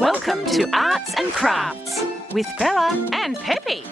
Welcome to Arts and Crafts with Bella and Pepe.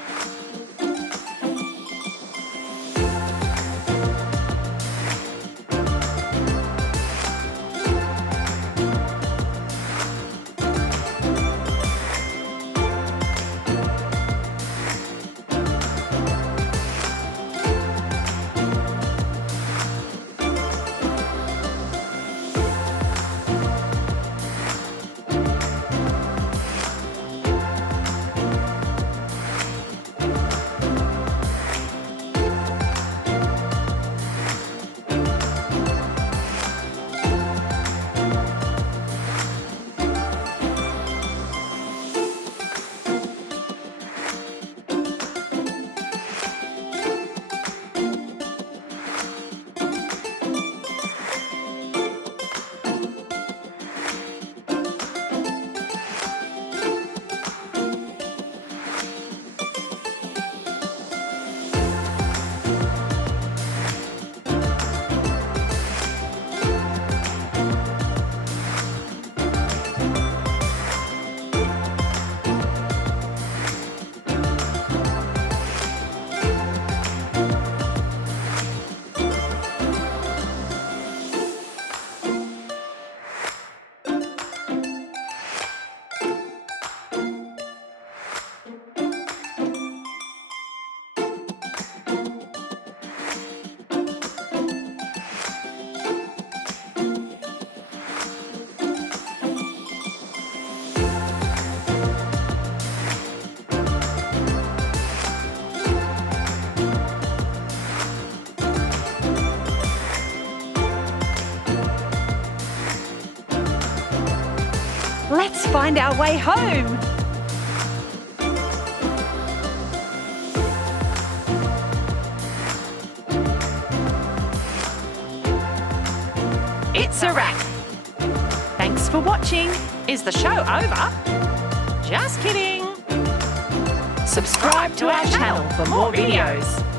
Let's find our way home. It's a wrap. Thanks for watching. Is the show over? Just kidding. Subscribe to our channel for more videos.